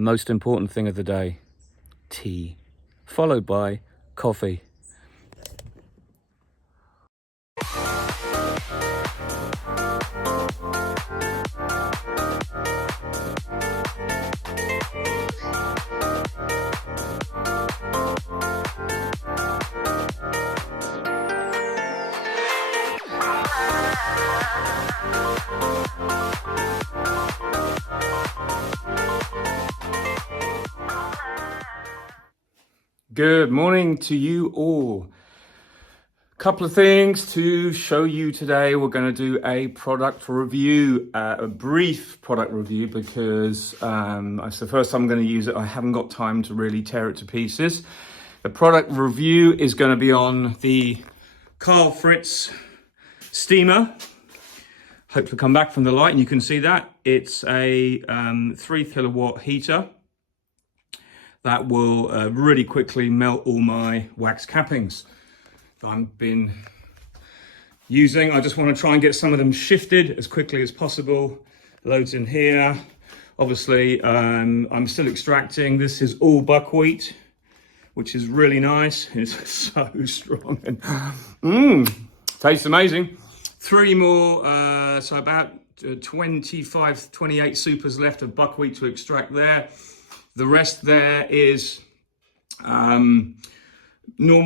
most important thing of the day, tea, followed by coffee. Good morning to you all. Couple of things to show you today. We're going to do a product review, a brief product review, because it's the first time I'm going to use it. I haven't got time to really tear it to pieces. The product review is going to be on the Fritz steamer. Hopefully come back from the light and you can see that. It's a 3 kilowatt heater that will really quickly melt all my wax cappings that I've been using. I just want to try and get some of them shifted as quickly as possible. Loads in here. Obviously, I'm still extracting. This is all buckwheat, which is really nice. It's so strong and tastes amazing. 3 more, so about 25, 28 supers left of buckwheat to extract there. The rest there is normal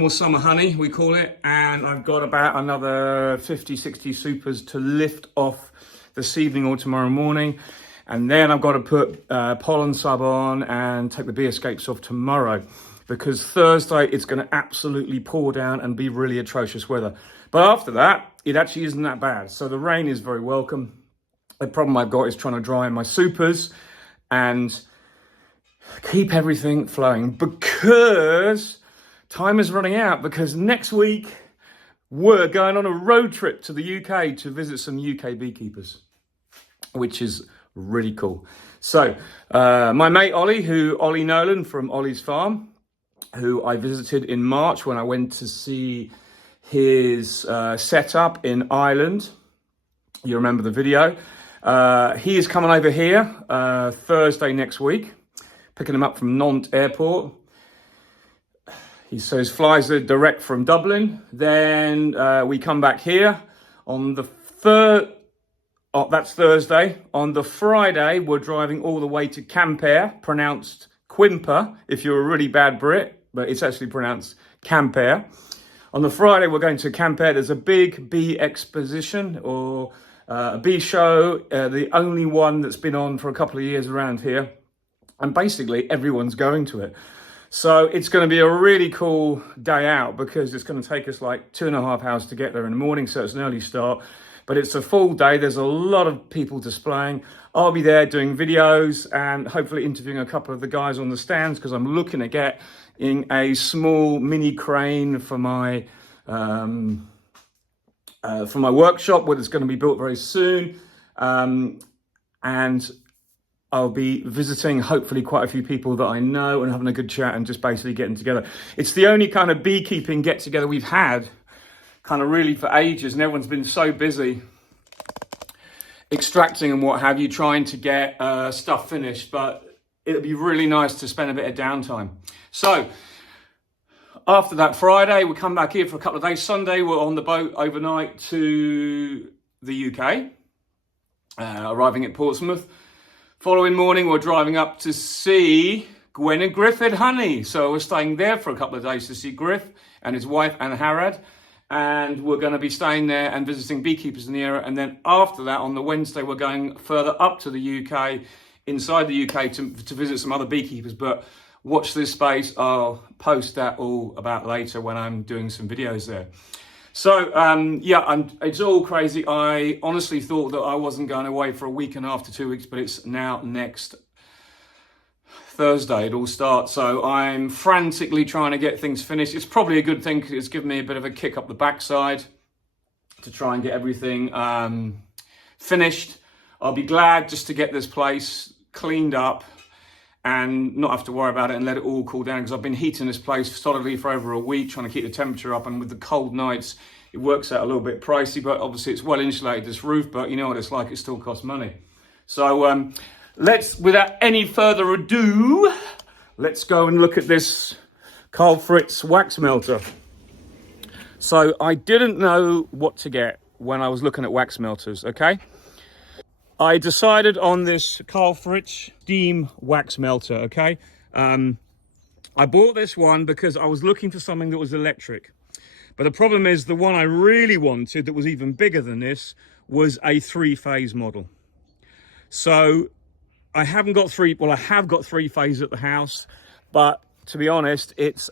summer honey, we call it. And I've got about another 50, 60 supers to lift off this evening or tomorrow morning. And then I've got to put pollen sub on and take the bee escapes off tomorrow, because Thursday it's going to absolutely pour down and be really atrocious weather. But after that, it actually isn't that bad. So the rain is very welcome. The problem I've got is trying to dry my supers and keep everything flowing, because time is running out, because next week we're going on a road trip to the UK to visit some UK beekeepers, which is really cool. So my mate Ollie Nolan from Ollie's Farm, who I visited in March when I went to see his setup in Ireland. You remember the video. He is coming over here Thursday next week, picking him up from Nantes Airport. He says flies are direct from Dublin. Then we come back here on the that's Thursday. On the Friday, we're driving all the way to Quimper, pronounced Quimper if you're a really bad Brit, but it's actually pronounced Quimper. On the Friday, we're going to Quimper. There's a big bee exposition, or a bee show, the only one that's been on for a couple of years around here. And basically everyone's going to it. So it's going to be a really cool day out, because it's going to take us like 2.5 hours to get there in the morning. So it's an early start, but it's a full day. There's a lot of people displaying. I'll be there doing videos and hopefully interviewing a couple of the guys on the stands, because I'm looking to get in a small mini crane for my workshop, where it's going to be built very soon. And I'll be visiting hopefully quite a few people that I know and having a good chat and just basically getting together. It's the only kind of beekeeping get together we've had kind of really for ages, and everyone's been so busy extracting and what have you, trying to get stuff finished. But it'll be really nice to spend a bit of downtime. So after that Friday, we come back here for a couple of days. Sunday, we're on the boat overnight to the UK, arriving at Portsmouth. Following morning, we're driving up to see Gwen and Griff at Honey. So we're staying there for a couple of days to see Griff and his wife, Anna Harrod. And we're going to be staying there and visiting beekeepers in the area. And then after that, on the Wednesday, we're going further up to the UK, inside the UK, to visit some other beekeepers. But watch this space. I'll post that all about later when I'm doing some videos there. So, it's all crazy. I honestly thought that I wasn't going away for a week and a half to 2 weeks, but it's now next Thursday it all starts. So I'm frantically trying to get things finished. It's probably a good thing, because it's given me a bit of a kick up the backside to try and get everything finished. I'll be glad just to get this place cleaned up and not have to worry about it and let it all cool down, because I've been heating this place solidly for over a week, trying to keep the temperature up, and with the cold nights it works out a little bit pricey, but obviously it's well insulated, this roof, but you know what it's like, it still costs money. So without any further ado, let's go and look at this Fritz wax melter. So I didn't know what to get when I was looking at wax melters, okay? I decided on this Fritz steam wax melter, okay? I bought this one because I was looking for something that was electric. But the problem is the one I really wanted that was even bigger than this was a 3-phase model. So I have got 3-phase at the house, but to be honest, it's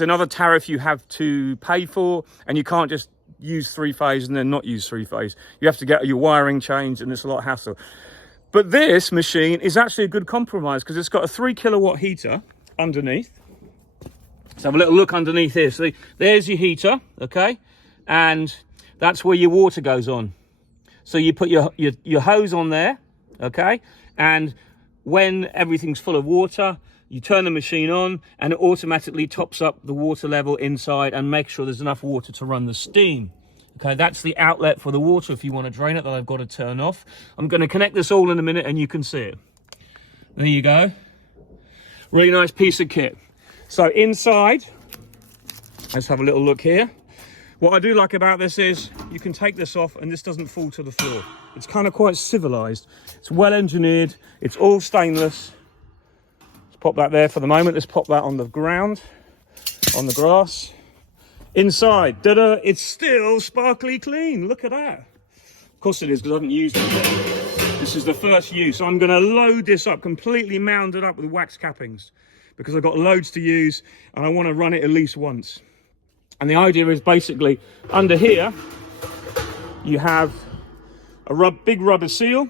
another tariff you have to pay for, and you can't just use 3-phase and then not use 3-phase. You have to get your wiring changed, and it's a lot of hassle. But this machine is actually a good compromise because it's got a 3-kilowatt heater underneath. Let's have a little look underneath here. So there's your heater, okay? And that's where your water goes on. So you put your hose on there, okay? And when everything's full of water, you turn the machine on and it automatically tops up the water level inside and makes sure there's enough water to run the steam. Okay, that's the outlet for the water if you want to drain it that I've got to turn off. I'm going to connect this all in a minute and you can see it. There you go. Really nice piece of kit. So inside, let's have a little look here. What I do like about this is you can take this off and this doesn't fall to the floor. It's kind of quite civilized. It's well engineered. It's all stainless. Pop that there for the moment. Let's pop that on the ground, on the grass. Inside, it's still sparkly clean. Look at that. Of course it is, because I haven't used it yet. This is the first use. I'm going to load this up, completely mounded up with wax cappings, because I've got loads to use and I want to run it at least once. And the idea is basically under here, you have a big rubber seal.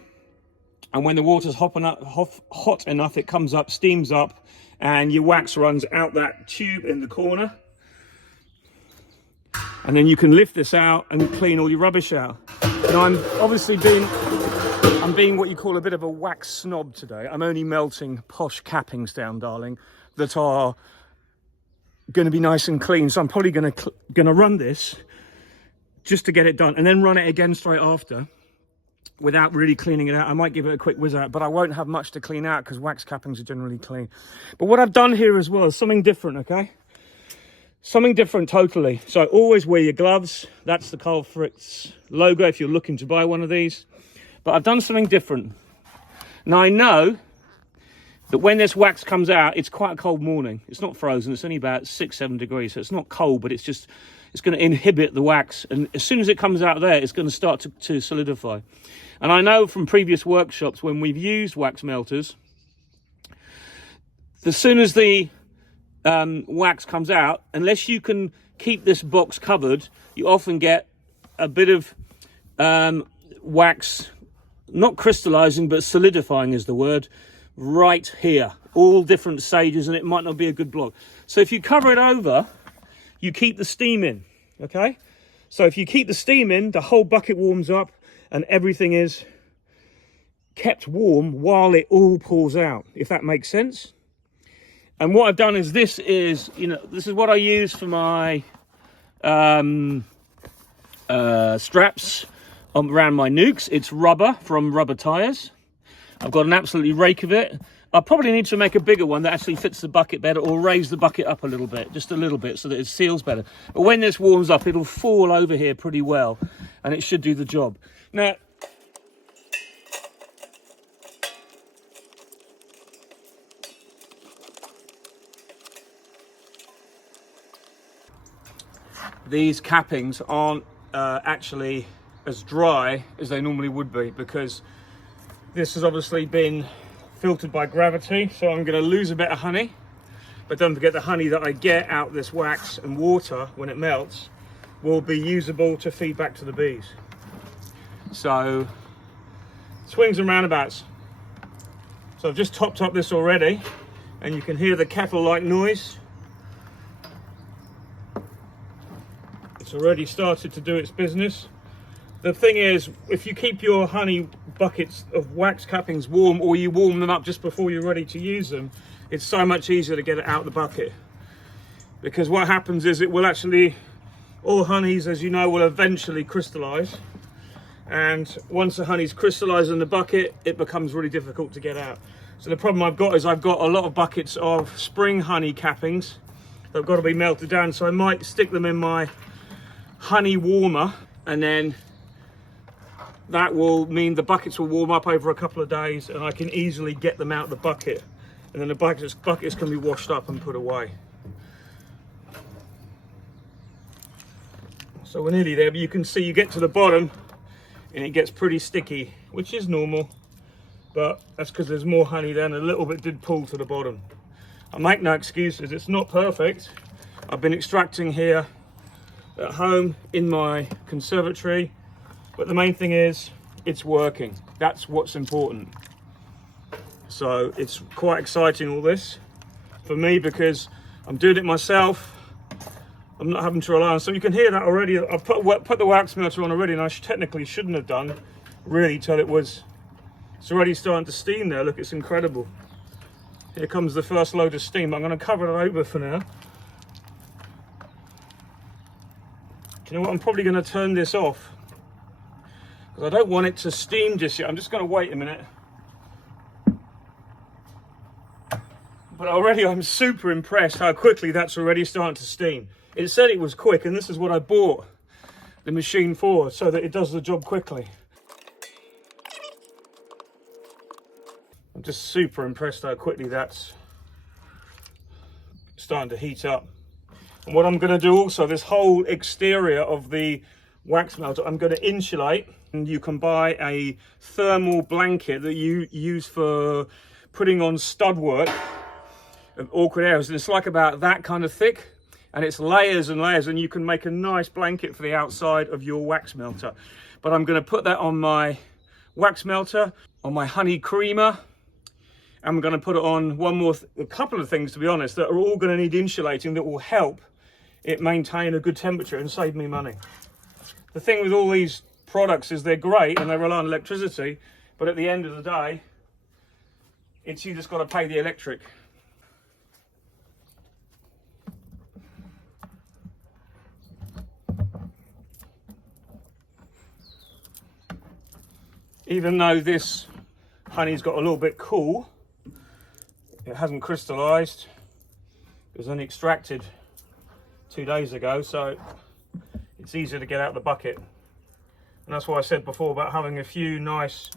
And when the water's hot enough, it comes up, steams up, and your wax runs out that tube in the corner. And then you can lift this out and clean all your rubbish out. Now, I'm obviously being what you call a bit of a wax snob today. I'm only melting posh cappings down, darling, that are going to be nice and clean. So I'm probably going to run this just to get it done, and then run it again straight after, without really cleaning it out. I might give it a quick whiz out, but I won't have much to clean out because wax cappings are generally clean. But what I've done here as well is something different, okay? Something different totally. So always wear your gloves. That's the Fritz logo if you're looking to buy one of these. But I've done something different. Now I know that when this wax comes out, it's quite a cold morning. It's not frozen. It's only about 6-7 degrees. So it's not cold, but it's going to inhibit the wax. And as soon as it comes out there, it's going to start to solidify. And I know from previous workshops when we've used wax melters, as soon as the wax comes out, unless you can keep this box covered, you often get a bit of wax, not crystallizing, but solidifying is the word, right here. All different stages, and it might not be a good block. So if you cover it over, you keep the steam in, okay? So if you keep the steam in, the whole bucket warms up and everything is kept warm while it all pours out, if that makes sense. And what I've done is this is what I use for my straps around my nukes. It's rubber from Rubber Tires. I've got an absolutely rake of it. I probably need to make a bigger one that actually fits the bucket better, or raise the bucket up a little bit, just a little bit, so that it seals better. But when this warms up, it'll fall over here pretty well, and it should do the job. Now, these cappings aren't actually as dry as they normally would be, because this has obviously been filtered by gravity, so I'm going to lose a bit of honey. But don't forget, the honey that I get out this wax and water when it melts will be usable to feed back to the bees. So swings and roundabouts. So I've just topped up this already, and you can hear the kettle-like noise. It's already started to do its business. The thing is, if you keep your honey buckets of wax cappings warm, or you warm them up just before you're ready to use them, it's so much easier to get it out of the bucket. Because what happens is it will actually, all honeys, as you know, will eventually crystallize. And once the honey's crystallized in the bucket, it becomes really difficult to get out. So the problem I've got is I've got a lot of buckets of spring honey cappings that have got to be melted down. So I might stick them in my honey warmer, and then that will mean the buckets will warm up over a couple of days and I can easily get them out of the bucket. And then the buckets can be washed up and put away. So we're nearly there, but you can see you get to the bottom and it gets pretty sticky, which is normal, but that's because there's more honey there and a little bit did pull to the bottom. I make no excuses, it's not perfect. I've been extracting here at home in my conservatory, but the main thing is it's working. That's what's important. So it's quite exciting, all this, for me, because I'm doing it myself. I'm not having to rely on, so you can hear that already. I've put the wax melter on already, and I technically shouldn't have done, really, till it's already starting to steam there. Look, it's incredible. Here comes the first load of steam. I'm going to cover it over for now. Do you know what? I'm probably going to turn this off, because I don't want it to steam just yet. I'm just going to wait a minute. But already I'm super impressed how quickly that's already starting to steam. It said it was quick, and this is what I bought the machine for, so that it does the job quickly. I'm just super impressed how quickly that's starting to heat up. And what I'm going to do also, this whole exterior of the wax melter, I'm going to insulate. And you can buy a thermal blanket that you use for putting on stud work of awkward areas. And it's like about that kind of thick. And it's layers and layers, and you can make a nice blanket for the outside of your wax melter. But I'm going to put that on my wax melter, on my honey creamer, and I'm going to put it on a couple of things, to be honest, that are all going to need insulating that will help it maintain a good temperature and save me money. The thing with all these products is they're great and they rely on electricity, but at the end of the day, you just got to pay the electric. Even though this honey's got a little bit cool, it hasn't crystallized. It was only extracted 2 days ago, so it's easier to get out of the bucket. And that's why I said before about having a few nice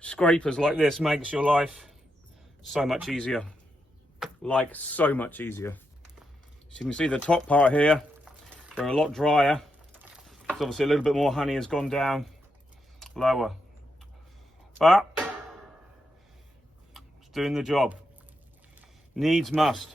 scrapers like this makes your life so much easier. Like, so much easier. So you can see the top part here, they're a lot drier. So obviously a little bit more honey has gone down lower, but it's doing the job. Needs must.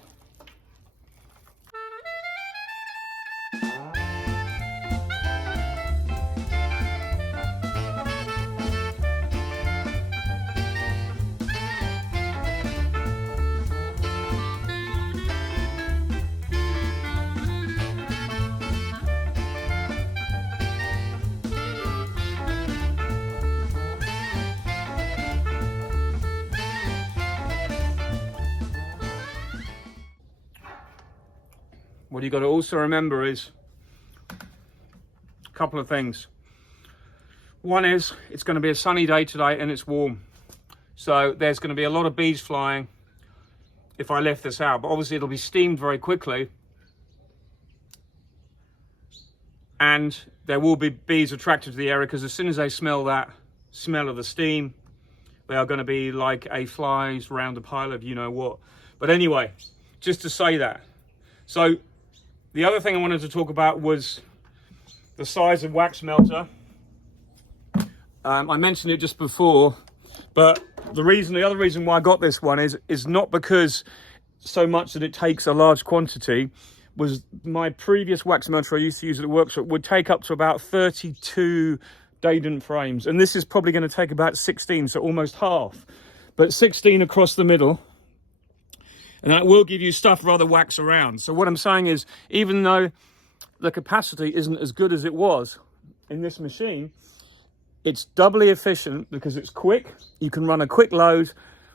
What you got to also remember is a couple of things. One is it's going to be a sunny day today and it's warm. So there's going to be a lot of bees flying if I left this out. But obviously it'll be steamed very quickly. And there will be bees attracted to the area, because as soon as they smell that smell of the steam, they are going to be like a flies round a pile of you know what. But anyway, just to say that. So the other thing I wanted to talk about was the size of wax melter. I mentioned it just before, but the other reason why I got this one is not because so much that it takes a large quantity. Was my previous wax melter I used to use at the workshop would take up to about 32 Daden frames, and this is probably going to take about 16, so almost half, but 16 across the middle. And that will give you stuff for other wax around. So what I'm saying is, even though the capacity isn't as good as it was in this machine, it's doubly efficient because it's quick. You can run a quick load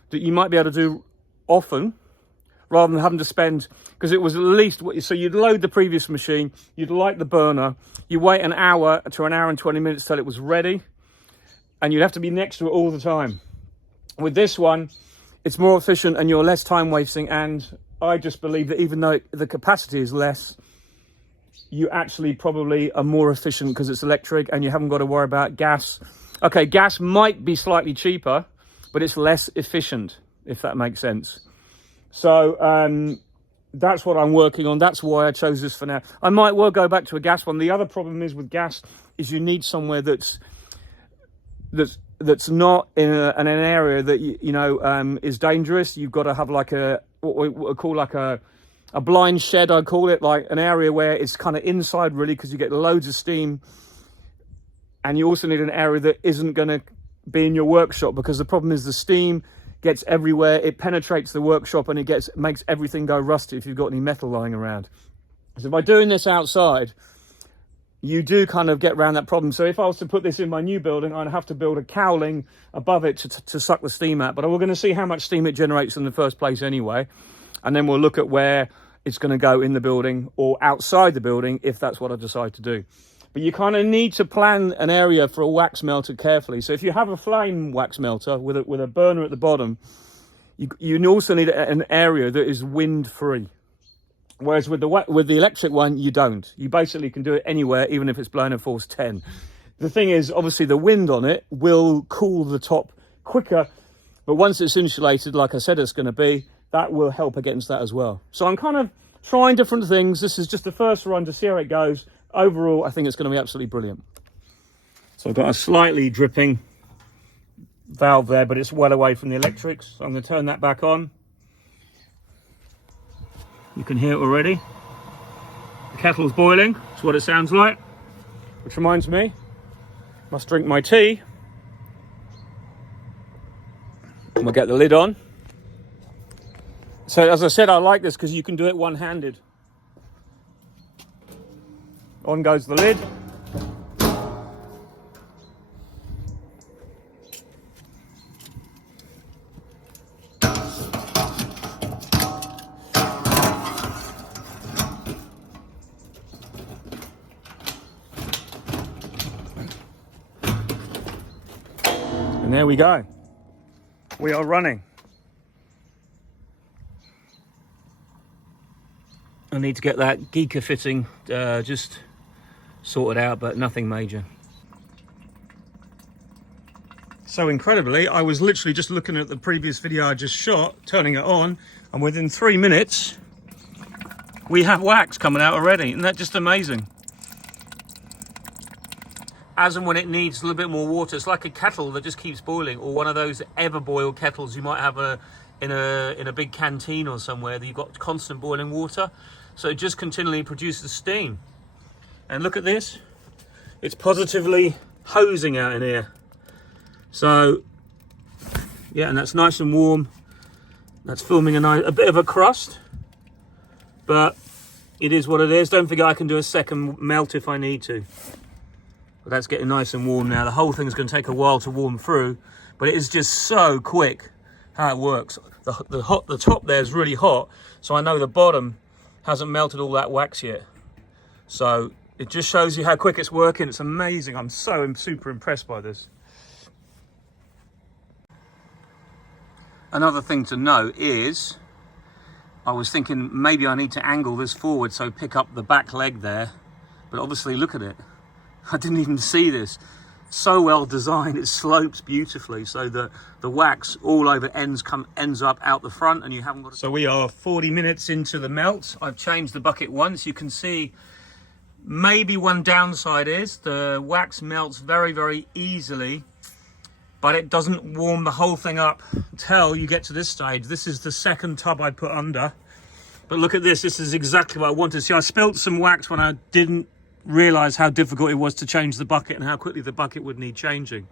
that you might be able to do often, rather than having to spend, because it was at least, so you'd load the previous machine, you'd light the burner, you wait an hour to an hour and 20 minutes till it was ready, and you'd have to be next to it all the time. With this one, it's more efficient and you're less time wasting, and I just believe that even though the capacity is less, you actually probably are more efficient because it's electric and you haven't got to worry about gas. Okay, gas might be slightly cheaper, but it's less efficient, if that makes sense. So that's what I'm working on. That's why I chose this for now. I might well go back to a gas one. The other problem is with gas is you need somewhere that's not in an area that is dangerous. You've got to have like what we call like a blind shed, I call it, like an area where it's kind of inside really, because you get loads of steam. And you also need an area that isn't going to be in your workshop, because the problem is the steam gets everywhere. It penetrates the workshop and it makes everything go rusty if you've got any metal lying around. So by doing this outside, you do kind of get around that problem. So if I was to put this in my new building, I'd have to build a cowling above it to suck the steam out. But we're going to see how much steam it generates in the first place anyway. And then we'll look at where it's going to go in the building or outside the building if that's what I decide to do. But you kind of need to plan an area for a wax melter carefully. So if you have a flame wax melter with a burner at the bottom, you also need an area that is wind free. Whereas with the electric one, you don't. You basically can do it anywhere, even if it's blowing at force 10. The thing is, obviously, the wind on it will cool the top quicker. But once it's insulated, like I said it's going to be, that will help against that as well. So I'm kind of trying different things. This is just the first run to see how it goes. Overall, I think it's going to be absolutely brilliant. So I've got a slightly dripping valve there, but it's well away from the electrics. So I'm going to turn that back on. You can hear it already. The kettle's boiling. That's what it sounds like. Which reminds me, must drink my tea. And we'll get the lid on. So as I said, I like this because you can do it one-handed. On goes the lid. And there we go. We are running. I need to get that geeker fitting just sorted out, but nothing major. So incredibly, I was literally just looking at the previous video I just shot, turning it on, and within 3 minutes we have wax coming out already. Isn't that just amazing? As and when it needs a little bit more water. It's like a kettle that just keeps boiling, or one of those ever boil kettles you might have in a big canteen or somewhere that you've got constant boiling water. So it just continually produces steam. And look at this, it's positively hosing out in here. So yeah, and that's nice and warm. That's forming a bit of a crust, but it is what it is. Don't forget I can do a second melt if I need to. But that's getting nice and warm now. The whole thing's going to take a while to warm through, but it is just so quick how it works. The top there is really hot, so I know the bottom hasn't melted all that wax yet. So it just shows you how quick it's working. It's amazing. I'm super impressed by this. Another thing to note is, I was thinking maybe I need to angle this forward so pick up the back leg there. But obviously look at it. I didn't even see this. So well designed, it slopes beautifully so that the wax all over ends up out the front and you haven't got to... So we are 40 minutes into the melt. I've changed the bucket once. You can see maybe one downside is the wax melts very, very easily, but it doesn't warm the whole thing up until you get to this stage. This is the second tub I put under. But look at this. This is exactly what I wanted. See, I spilt some wax when I didn't realize how difficult it was to change the bucket and how quickly the bucket would need changing.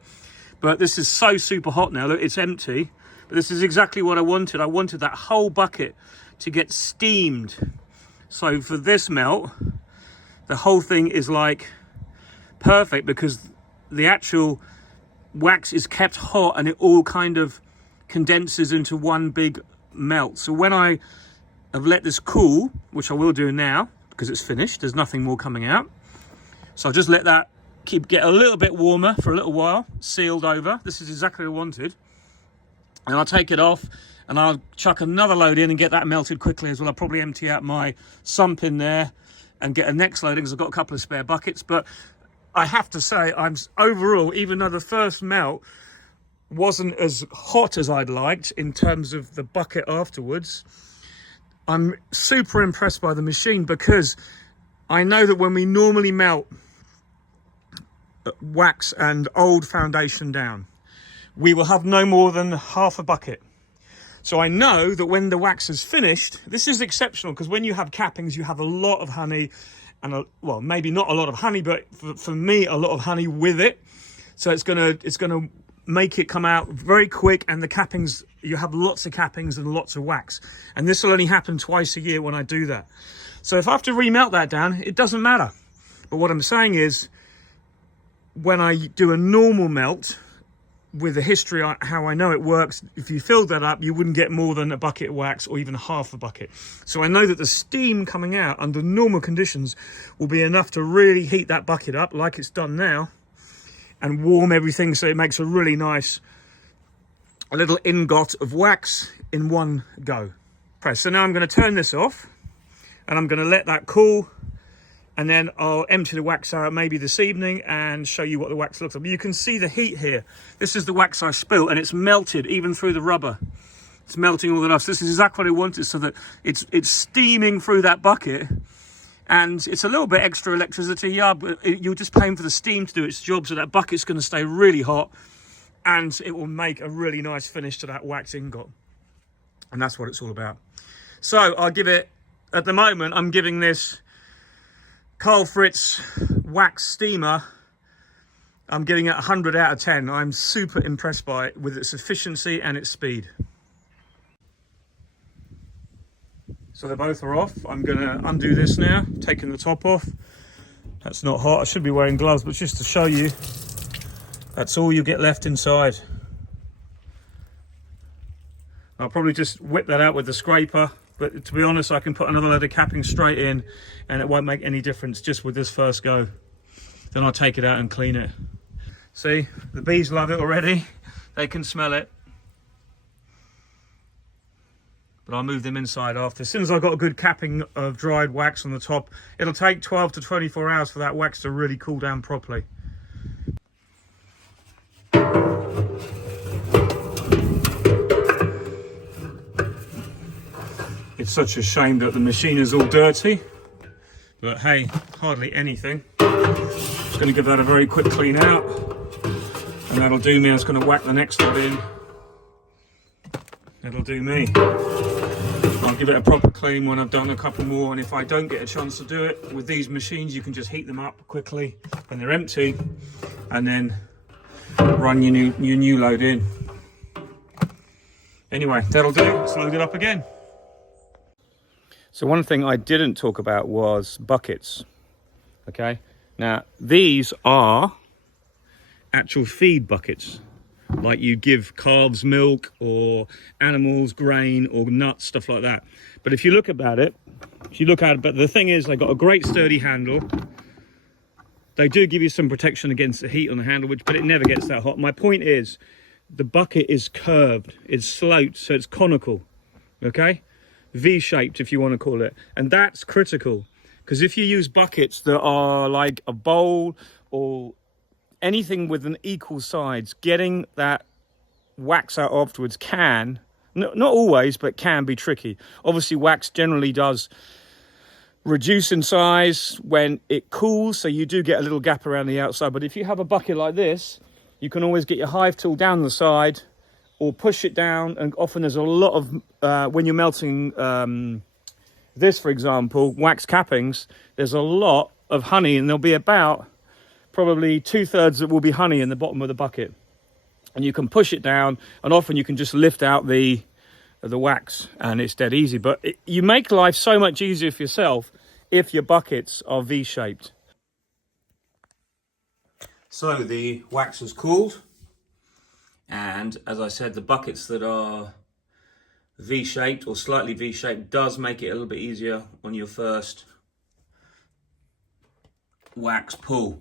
But this is so super hot now. Look, it's empty, but this is exactly what I wanted. I wanted that whole bucket to get steamed. So for this melt, the whole thing is like perfect because the actual wax is kept hot and it all kind of condenses into one big melt. So when I I've let this cool, which I will do now because it's finished. There's nothing more coming out. So I'll just let that get a little bit warmer for a little while, sealed over. This is exactly what I wanted. And I'll take it off and I'll chuck another load in and get that melted quickly as well. I'll probably empty out my sump in there and get a next loading because I've got a couple of spare buckets. But I have to say, I'm overall, even though the first melt wasn't as hot as I'd liked in terms of the bucket afterwards, I'm super impressed by the machine, because I know that when we normally melt wax and old foundation down, we will have no more than half a bucket. So I know that when the wax is finished, this is exceptional, because when you have cappings, you have a lot of honey, and well, maybe not a lot of honey, but for me, a lot of honey with it. So it's gonna make it come out very quick, and the cappings, you have lots of cappings and lots of wax. And this will only happen twice a year when I do that. So if I have to remelt that down, it doesn't matter. But what I'm saying is, when I do a normal melt, with the history, how I know it works, if you filled that up, you wouldn't get more than a bucket of wax, or even half a bucket. So I know that the steam coming out under normal conditions will be enough to really heat that bucket up like it's done now, and warm everything, so it makes a really nice little ingot of wax in one go. Okay, so now I'm going to turn this off and I'm going to let that cool, and then I'll empty the wax out maybe this evening and show you what the wax looks like. But you can see the heat here. This is the wax I spilt, and it's melted even through the rubber. It's melting all the dust. This is exactly what I wanted, so that it's steaming through that bucket, and it's a little bit extra electricity, yeah, but you're just paying for the steam to do its job, so that bucket's going to stay really hot, and it will make a really nice finish to that wax ingot. And that's what it's all about. So I'll give it, at the moment, I'm giving this Fritz wax steamer, I'm giving it 100 out of 10. I'm super impressed by it, with its efficiency and its speed. So they both are off. I'm going to undo this now, taking the top off. That's not hot. I should be wearing gloves, but just to show you, that's all you get left inside. I'll probably just whip that out with the scraper, but to be honest, I can put another load of capping straight in and it won't make any difference just with this first go. Then I'll take it out and clean it. See, the bees love it already. They can smell it. But I'll move them inside after. As soon as I've got a good capping of dried wax on the top, it'll take 12 to 24 hours for that wax to really cool down properly. It's such a shame that the machine is all dirty, but hey, hardly anything. Just going to give that a very quick clean out, and that'll do me. I'm just going to whack the next one in. That'll do me. I'll give it a proper clean when I've done a couple more, and if I don't get a chance to do it with these machines, you can just heat them up quickly when they're empty, and then run your new load in. Anyway, that'll do. Let's load it up again. So one thing I didn't talk about was buckets. Okay, now these are actual feed buckets, like you give calves milk or animals grain or nuts, stuff like that. But if you look about it, but the thing is, they got a great sturdy handle. They do give you some protection against the heat on the handle, but it never gets that hot. My point is, the bucket is curved, it's sloped, so it's conical, okay? V-shaped, if you want to call it. And that's critical, because if you use buckets that are like a bowl or anything with an equal sides, getting that wax out afterwards can, not always, but can be tricky. Obviously, wax generally does reduce in size when it cools, so you do get a little gap around the outside. But if you have a bucket like this, you can always get your hive tool down the side or push it down, and often there's a lot of, when you're melting this, for example, wax cappings, there's a lot of honey, and there'll be about probably 2/3 that will be honey in the bottom of the bucket. And you can push it down, and often you can just lift out the wax, and it's dead easy. But you make life so much easier for yourself if your buckets are V-shaped. So the wax has cooled. And as I said, the buckets that are V-shaped or slightly V-shaped does make it a little bit easier on your first wax pull.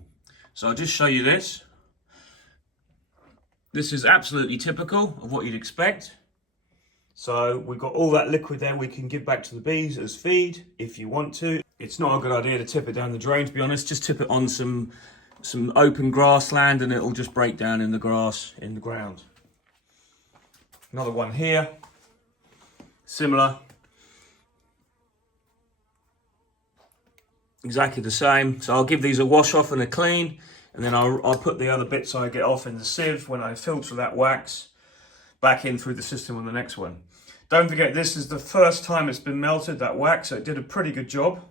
So I'll just show you this. This is absolutely typical of what you'd expect. So we've got all that liquid there we can give back to the bees as feed if you want to. It's not a good idea to tip it down the drain, to be honest. Just tip it on some open grassland and it'll just break down in the grass in the ground. Another one here, similar. Exactly the same. So I'll give these a wash off and a clean, and then I'll put the other bits I get off in the sieve when I filter that wax back in through the system on the next one. Don't forget, this is the first time it's been melted, that wax, so it did a pretty good job.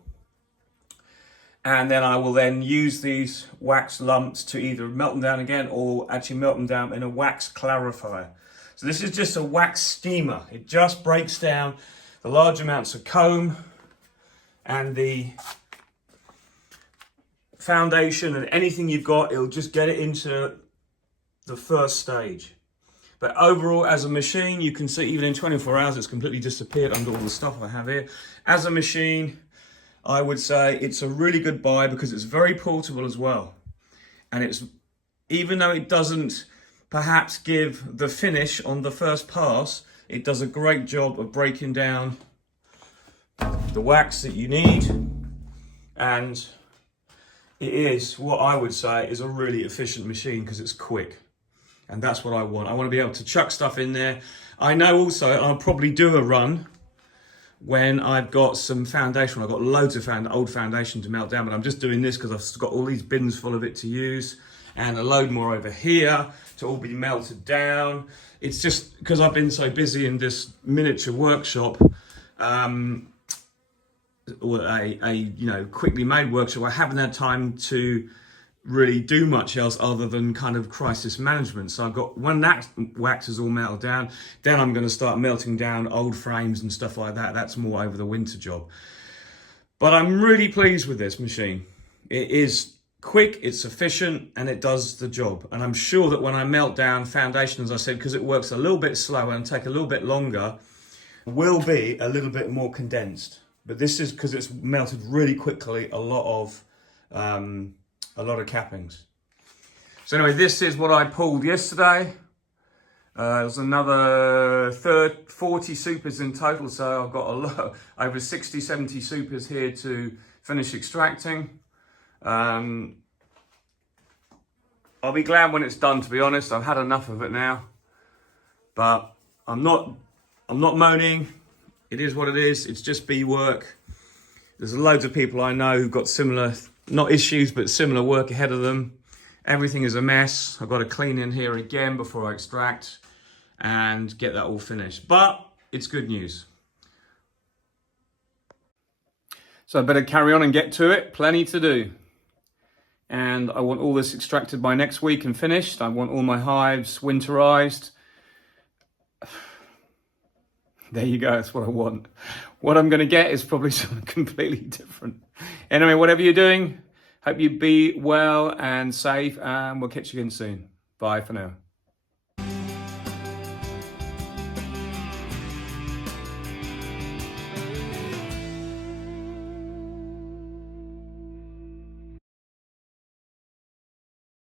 And then I will then use these wax lumps to either melt them down again or actually melt them down in a wax clarifier. So this is just a wax steamer. It just breaks down the large amounts of comb and the foundation and anything you've got. It'll just get it into the first stage. But overall, as a machine, you can see even in 24 hours, it's completely disappeared under all the stuff I have here. As a machine, I would say it's a really good buy because it's very portable as well. And it's, even though it doesn't perhaps give the finish on the first pass, it does a great job of breaking down the wax that you need. And it is what I would say is a really efficient machine because it's quick. And that's what I want. I want to be able to chuck stuff in there. I know also I'll probably do a run when I've got some foundation. I've got loads of old foundation to melt down, but I'm just doing this because I've got all these bins full of it to use and a load more over here to all be melted down. It's just because I've been so busy in this miniature workshop, or a quickly made workshop, I haven't had time to really do much else other than kind of crisis management. So I've got, when that wax is all melted down, then I'm going to start melting down old frames and stuff like that. That's more over the winter job. But I'm really pleased with this machine. It is quick, it's efficient, and it does the job. And I'm sure that when I melt down foundation, as I said, because it works a little bit slower and take a little bit longer, will be a little bit more condensed. But this is because it's melted really quickly, a lot of cappings. So anyway, this is what I pulled yesterday. There's another 40 supers in total, so I've got a lot, over 60, 70 supers here to finish extracting. I'll be glad when it's done, to be honest. I've had enough of it now, but I'm not moaning. It is what it is. It's just bee work. There's loads of people I know who've got similar, not issues, but similar work ahead of them. Everything is a mess. I've got to clean in here again before I extract and get that all finished. But it's good news. So I better carry on and get to it. Plenty to do. And I want all this extracted by next week and finished. I want all my hives winterized. There you go, that's what I want. What I'm going to get is probably something completely different. Anyway, whatever you're doing, hope you be well and safe, and we'll catch you again soon. Bye for now.